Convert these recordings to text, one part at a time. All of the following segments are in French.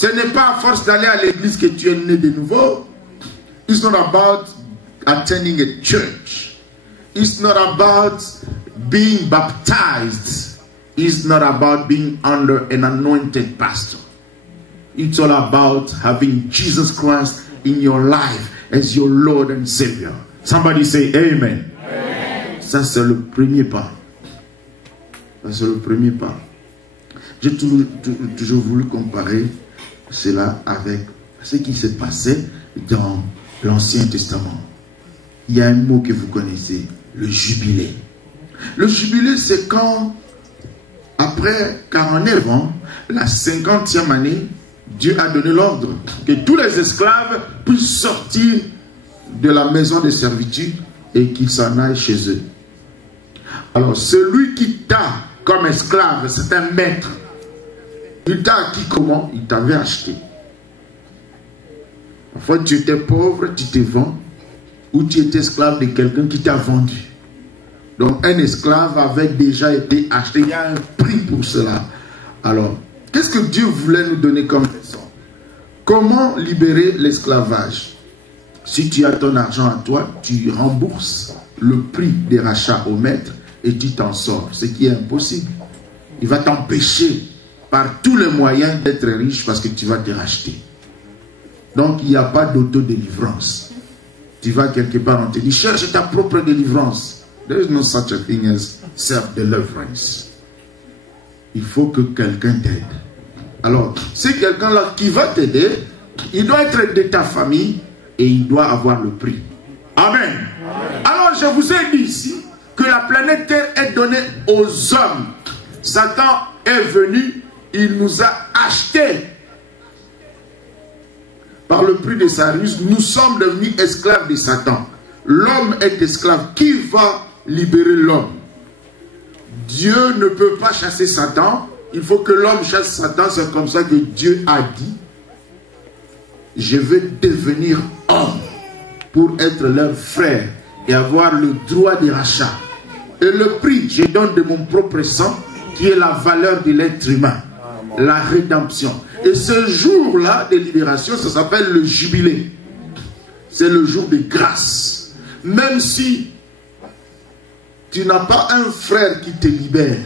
Ce n'est pas à force d'aller à l'église que tu es né de nouveau. It's not about attending a church. It's not about being baptized. It's not about being under an anointed pastor. It's all about having Jesus Christ in your life as your Lord and Savior. Somebody say amen. Amen. Ça c'est le premier pas. Ça c'est le premier pas. J'ai toujours voulu comparer cela avec ce qui s'est passé dans l'Ancien Testament. Il y a un mot que vous connaissez, le jubilé. Le jubilé, c'est quand, après 49 ans, la 50e année, Dieu a donné l'ordre que tous les esclaves puissent sortir de la maison de servitude et qu'ils s'en aillent chez eux. Alors, celui qui t'a comme esclave, c'est un maître. Il t'a acquis comment? Il t'avait acheté. Parfois, tu étais pauvre, tu te vends, ou tu étais esclave de quelqu'un qui t'a vendu. Donc, un esclave avait déjà été acheté. Il y a un prix pour cela. Alors, qu'est-ce que Dieu voulait nous donner comme leçon? Comment libérer l'esclavage? Si tu as ton argent à toi, tu rembourses le prix des rachats au maître et tu t'en sors. Ce qui est impossible. Il va t'empêcher par tous les moyens d'être riche parce que tu vas te racheter. Donc, il n'y a pas d'autodélivrance. Tu vas quelque part, on te dit, cherche ta propre délivrance. There is no such a thing as self-deliverance. Il faut que quelqu'un t'aide. Alors, c'est quelqu'un-là qui va t'aider, il doit être de ta famille et il doit avoir le prix. Amen. Amen. Alors, je vous ai dit ici que la planète Terre est donnée aux hommes. Satan est venu, il nous a achetés. Par le prix de sa ruse, nous sommes devenus esclaves de Satan. L'homme est esclave. Qui va libérer l'homme? Dieu ne peut pas chasser Satan. Il faut que l'homme chasse Satan. C'est comme ça que Dieu a dit, je vais devenir homme pour être leur frère et avoir le droit de rachat. Et le prix, je donne de mon propre sang, qui est la valeur de l'être humain. La rédemption. Et ce jour-là de libération, ça s'appelle le jubilé. C'est le jour de grâce. Même si tu n'as pas un frère qui te libère,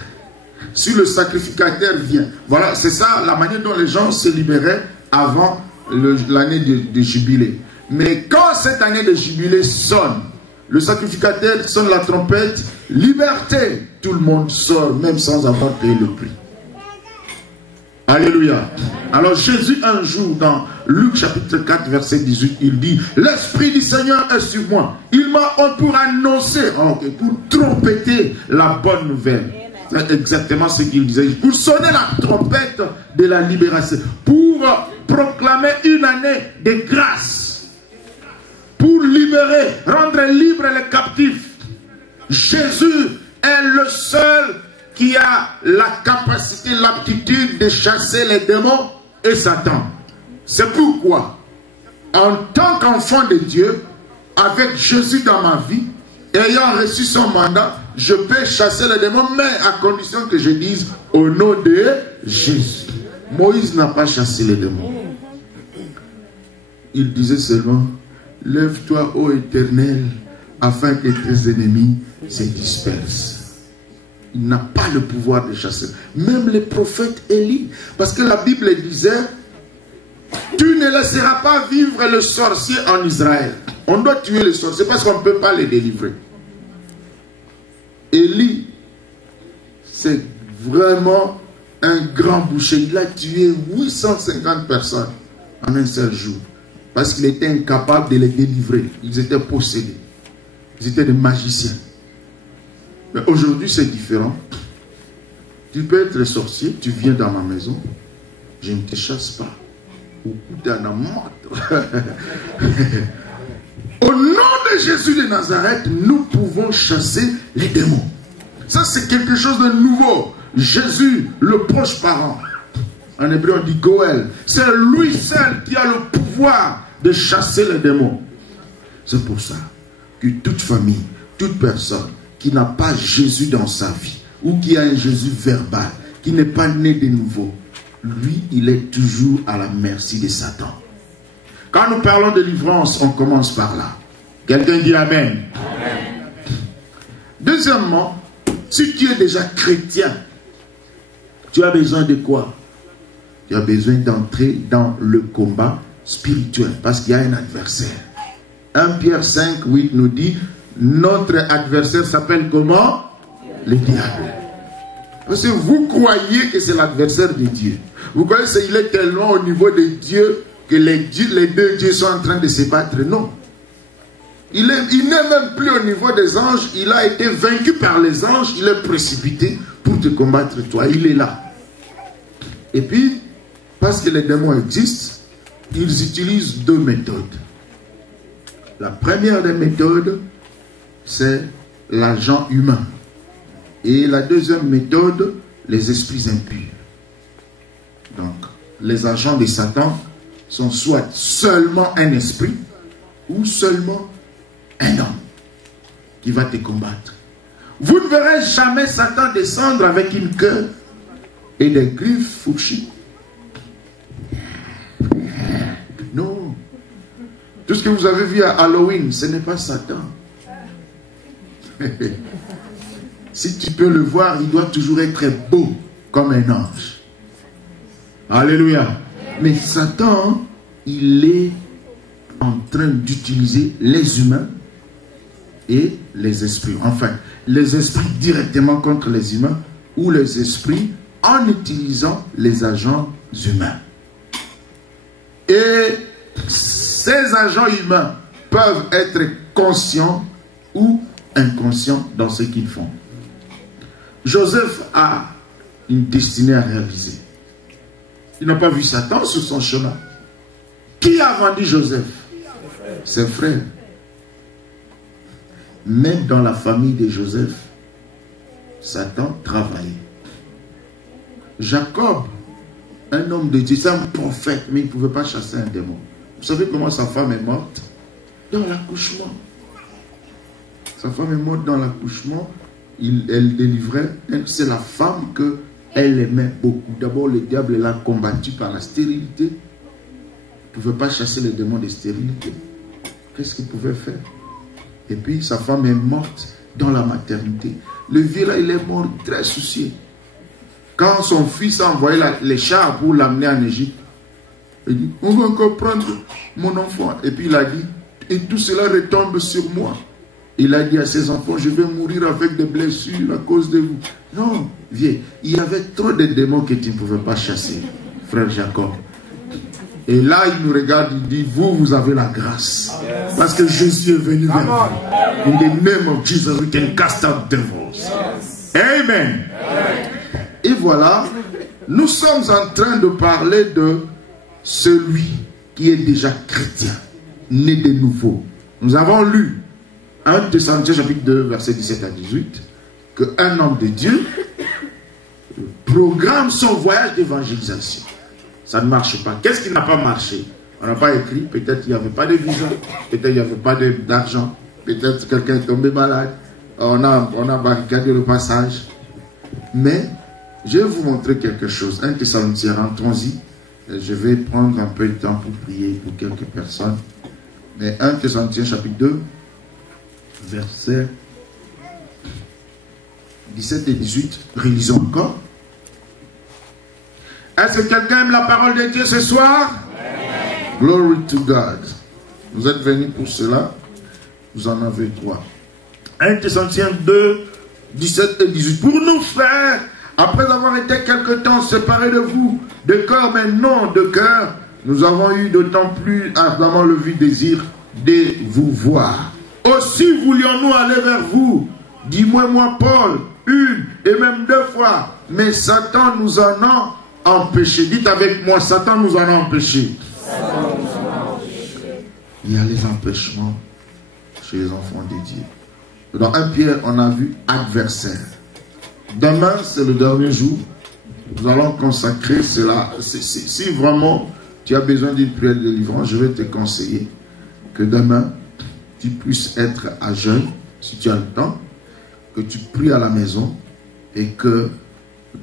si le sacrificateur vient, voilà, c'est ça la manière dont les gens se libéraient avant l'année de jubilé. Mais quand cette année de jubilé sonne, le sacrificateur sonne la trompette, liberté, tout le monde sort, même sans avoir payé le prix. Alléluia. Alors Jésus un jour dans Luc chapitre 4 verset 18, il dit, l'Esprit du Seigneur est sur moi. Il m'a pour annoncer, pour trompeter la bonne nouvelle. C'est exactement ce qu'il disait. Pour sonner la trompette de la libération. Pour proclamer une année de grâce. Pour libérer, rendre libres les captifs. Jésus est le seul qui a la capacité, l'aptitude de chasser les démons et Satan. C'est pourquoi, en tant qu'enfant de Dieu, avec Jésus dans ma vie, ayant reçu son mandat, je peux chasser les démons, mais à condition que je dise au nom de Jésus. Moïse n'a pas chassé les démons. Il disait seulement, lève-toi, ô Éternel, afin que tes ennemis se dispersent. Il n'a pas le pouvoir de chasser. Même les prophètes Élie. Parce que la Bible disait, tu ne laisseras pas vivre le sorcier en Israël. On doit tuer les sorciers parce qu'on ne peut pas les délivrer. Élie, c'est vraiment un grand boucher. Il a tué 850 personnes en un seul jour. Parce qu'il était incapable de les délivrer. Ils étaient possédés. Ils étaient des magiciens. Mais aujourd'hui, c'est différent. Tu peux être sorcier, tu viens dans ma maison, je ne te chasse pas. Au nom de Jésus de Nazareth, nous pouvons chasser les démons. Ça, c'est quelque chose de nouveau. Jésus, le proche parent. En hébreu, on dit Goël. C'est lui seul qui a le pouvoir de chasser les démons. C'est pour ça que toute famille, toute personne qui n'a pas Jésus dans sa vie, ou qui a un Jésus verbal, qui n'est pas né de nouveau, lui, il est toujours à la merci de Satan. Quand nous parlons de délivrance, on commence par là. Quelqu'un dit Amen. Amen. Deuxièmement, si tu es déjà chrétien, tu as besoin de quoi? Tu as besoin d'entrer dans le combat spirituel parce qu'il y a un adversaire. 1 Pierre 5, 8 nous dit, notre adversaire s'appelle comment? Le diable. Parce que vous croyez que c'est l'adversaire de Dieu. Vous croyez qu'il est tellement au niveau de Dieu que les deux dieux sont en train de se battre. Non. Il n'est même plus au niveau des anges. Il a été vaincu par les anges. Il est précipité pour te combattre toi. Il est là. Et puis, parce que les démons existent, ils utilisent deux méthodes. La première des méthodes, c'est l'agent humain. Et la deuxième méthode, les esprits impurs. Donc, les agents de Satan sont soit seulement un esprit ou seulement un homme qui va te combattre. Vous ne verrez jamais Satan descendre avec une queue et des griffes fourchues. Non. Tout ce que vous avez vu à Halloween, ce n'est pas Satan. Si tu peux le voir, il doit toujours être beau comme un ange. Alléluia. Mais Satan, il est en train d'utiliser les humains et les esprits. Enfin, les esprits directement contre les humains ou les esprits en utilisant les agents humains. Et ces agents humains peuvent être conscients ou inconscients dans ce qu'ils font. Joseph a une destinée à réaliser. Il n'a pas vu Satan sur son chemin. Qui a vendu Joseph? Ses frères. Même dans la famille de Joseph, Satan travaillait. Jacob, un homme de Dieu, c'est un prophète, mais il ne pouvait pas chasser un démon. Vous savez comment sa femme est morte? Dans l'accouchement. Sa femme est morte dans l'accouchement. Elle délivrait. C'est la femme qu'elle aimait beaucoup. D'abord, le diable l'a combattu par la stérilité. Il ne pouvait pas chasser les démons de stérilité. Qu'est-ce qu'il pouvait faire? Et puis, sa femme est morte dans la maternité. Le vieux là, il est mort très soucié. Quand son fils a envoyé les chars pour l'amener en Égypte, il dit, on va encore prendre mon enfant. Et puis il a dit, et tout cela retombe sur moi. Il a dit à ses enfants, je vais mourir avec des blessures à cause de vous. Non, viens, il y avait trop de démons que tu ne pouvais pas chasser, frère Jacob. Et là, il nous regarde, il dit, vous avez la grâce. Yes. Parce que Jésus est venu vers vous. In the name of Jesus, we can cast out devils. Yes. Amen. Amen. Et voilà, nous sommes en train de parler de celui qui est déjà chrétien, né de nouveau. Nous avons lu 1 Thessaloniciens chapitre 2, verset 17 à 18, qu'un homme de Dieu programme son voyage d'évangélisation. Ça ne marche pas. Qu'est-ce qui n'a pas marché? On n'a pas écrit, peut-être il n'y avait pas de visa, peut-être il n'y avait pas d'argent, peut-être quelqu'un est tombé malade, on a barricadé le passage. Mais je vais vous montrer quelque chose. 1 Thessaloniciens, rentrons-y. Je vais prendre un peu de temps pour prier pour quelques personnes. Mais 1 Thessaloniciens chapitre 2, versets 17 et 18, relisons encore. Est-ce que quelqu'un aime la parole de Dieu ce soir? Amen. Glory to God. Vous êtes venus pour cela. Vous en avez droit. 1 Thessaloniciens 2, 17 et 18. Pour nous, frères, après avoir été quelque temps séparés de vous, de cœur mais non de cœur, nous avons eu d'autant plus ardemment le vif désir de vous voir. Aussi voulions-nous aller vers vous, dis-moi moi Paul, une et même deux fois, mais Satan nous en a empêché. Dites avec moi, Satan nous en a empêché. Il y a les empêchements chez les enfants de Dieu. Dans 1 Pierre, on a vu adversaire. Demain, c'est le dernier jour. Nous allons consacrer cela. Si vraiment tu as besoin d'une prière de délivrance, je vais te conseiller que demain, tu puisses être à jeûne, si tu as le temps, que tu pries à la maison et que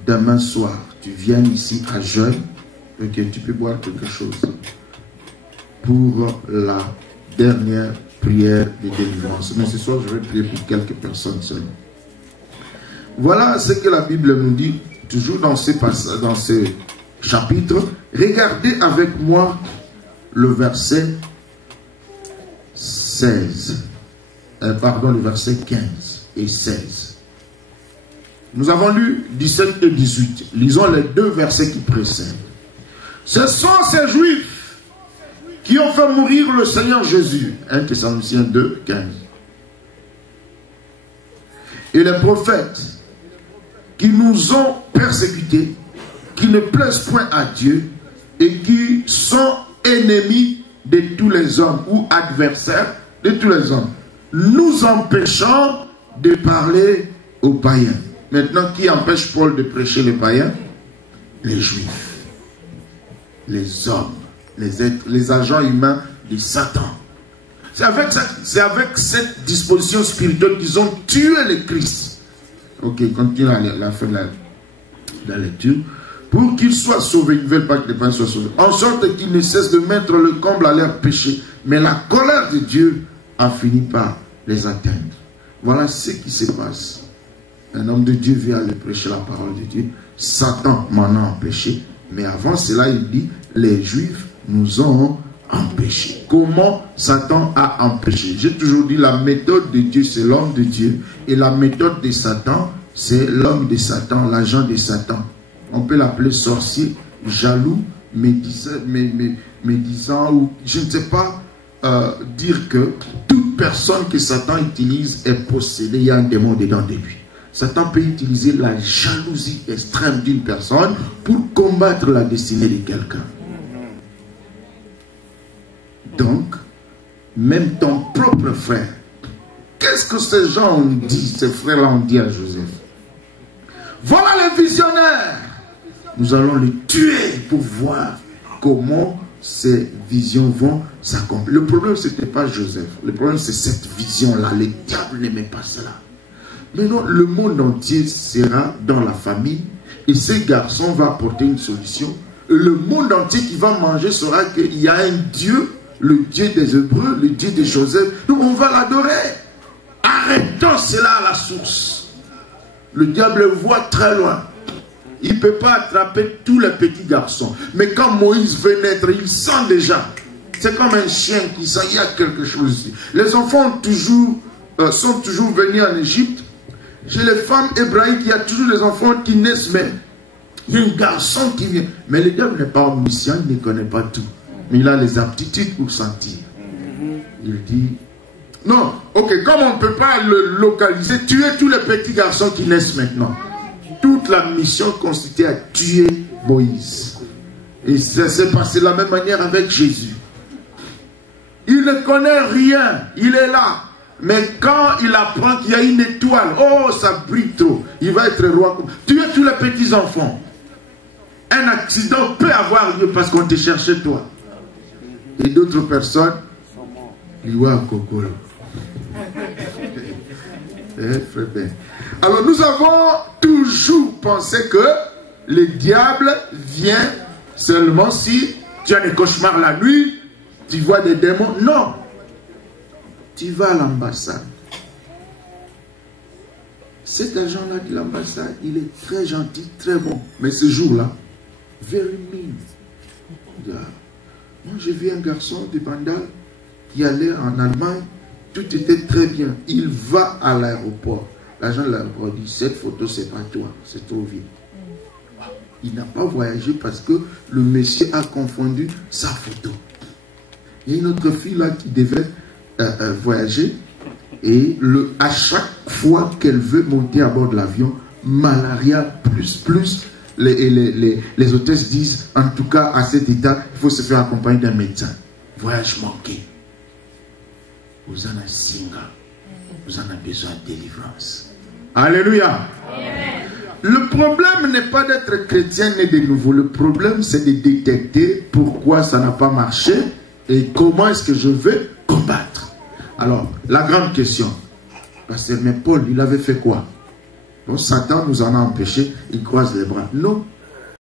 demain soir, tu viens ici à jeûne, ok, tu peux boire quelque chose pour la dernière prière de délivrance. Mais ce soir, je vais prier pour quelques personnes seules. Voilà ce que la Bible nous dit, toujours dans ces passages, dans ces chapitres. Regardez avec moi le verset 16. Le verset 15 et 16. Nous avons lu 17 et 18. Lisons les deux versets qui précèdent. Ce sont ces Juifs qui ont fait mourir le Seigneur Jésus. 1 Thessaloniciens 2, 15. Et les prophètes qui nous ont persécutés, qui ne plaisent point à Dieu et qui sont ennemis de tous les hommes ou adversaires de tous les hommes, nous empêchons de parler aux païens. Maintenant, qui empêche Paul de prêcher les païens? Les Juifs, les hommes, les êtres, les agents humains de Satan. C'est avec cette disposition spirituelle qu'ils ont tué le Christ. Ok, continue la fin de la lecture. Pour qu'ils soient sauvés, ils ne veulent pas que les païens soient sauvés. En sorte qu'ils ne cessent de mettre le comble à leurs péchés. Mais la colère de Dieu a fini par les atteindre. Voilà ce qui se passe. Un homme de Dieu vient aller prêcher la parole de Dieu. Satan m'en a empêché. Mais avant cela, il dit, les Juifs nous ont empêchés. Comment Satan a empêché? J'ai toujours dit, la méthode de Dieu, c'est l'homme de Dieu. Et la méthode de Satan, c'est l'homme de Satan, l'agent de Satan. On peut l'appeler sorcier, jaloux, médisant, ou je ne sais pas dire que toute personne que Satan utilise est possédée. Il y a un démon dedans de lui. Satan peut utiliser la jalousie extrême d'une personne pour combattre la destinée de quelqu'un. Donc, même ton propre frère, qu'est-ce que ces gens ont dit, ces frères-là ont dit à Joseph? Voilà les visionnaires! Nous allons les tuer pour voir comment ces visions vont s'accomplir. Le problème, ce n'était pas Joseph. Le problème, c'est cette vision-là. Le diable n'aimait pas cela. Maintenant, le monde entier sera dans la famine et ces garçons vont apporter une solution. Et le monde entier qui va manger saura qu'il y a un Dieu, le Dieu des Hébreux, le Dieu de Joseph. Donc on va l'adorer. Arrêtons cela à la source. Le diable voit très loin. Il ne peut pas attraper tous les petits garçons. Mais quand Moïse veut naître, il sent déjà. C'est comme un chien qui sent, il y a quelque chose ici. Les enfants sont toujours venus en Égypte. Chez les femmes hébraïques, il y a toujours des enfants qui naissent, mais il y a un garçon qui vient. Mais le diable n'est pas omniscient, il ne connaît pas tout. Mais il a les aptitudes pour sentir. Il dit, non, ok, comme on ne peut pas le localiser, tuer tous les petits garçons qui naissent maintenant. Toute la mission consistait à tuer Moïse. Et ça s'est passé de la même manière avec Jésus. Il ne connaît rien, il est là. Mais quand il apprend qu'il y a une étoile, oh, ça brille trop, il va être roi. Tuer tous les petits enfants. Un accident peut avoir lieu parce qu'on te cherchait toi. Et d'autres personnes, Liwa Kokolo. Alors nous avons toujours pensé que le diable vient seulement si tu as des cauchemars la nuit, tu vois des démons. Non. Tu vas à l'ambassade. Cet agent-là de l'ambassade, il est très gentil, très bon. Mais ce jour-là, very mean. Moi, j'ai vu un garçon de Bandal qui allait en Allemagne. Tout était très bien. Il va à l'aéroport. L'agent de l'aéroport dit, cette photo, c'est pas toi, c'est trop vieux. Il n'a pas voyagé parce que le monsieur a confondu sa photo. Il y a une autre fille là qui devait voyager et à chaque fois qu'elle veut monter à bord de l'avion, malaria plus, les hôtesses disent, en tout cas à cet état, il faut se faire accompagner d'un médecin. Voyage manqué. Vous en avez singa. Vous en avez besoin de délivrance. Alléluia. Amen. Le problème n'est pas d'être chrétien né de nouveau. Le problème, c'est de détecter pourquoi ça n'a pas marché et comment est-ce que je vais combattre. Alors, la grande question, parce que mais Paul, il avait fait quoi? Bon, Satan nous en a empêché, il croise les bras. Non.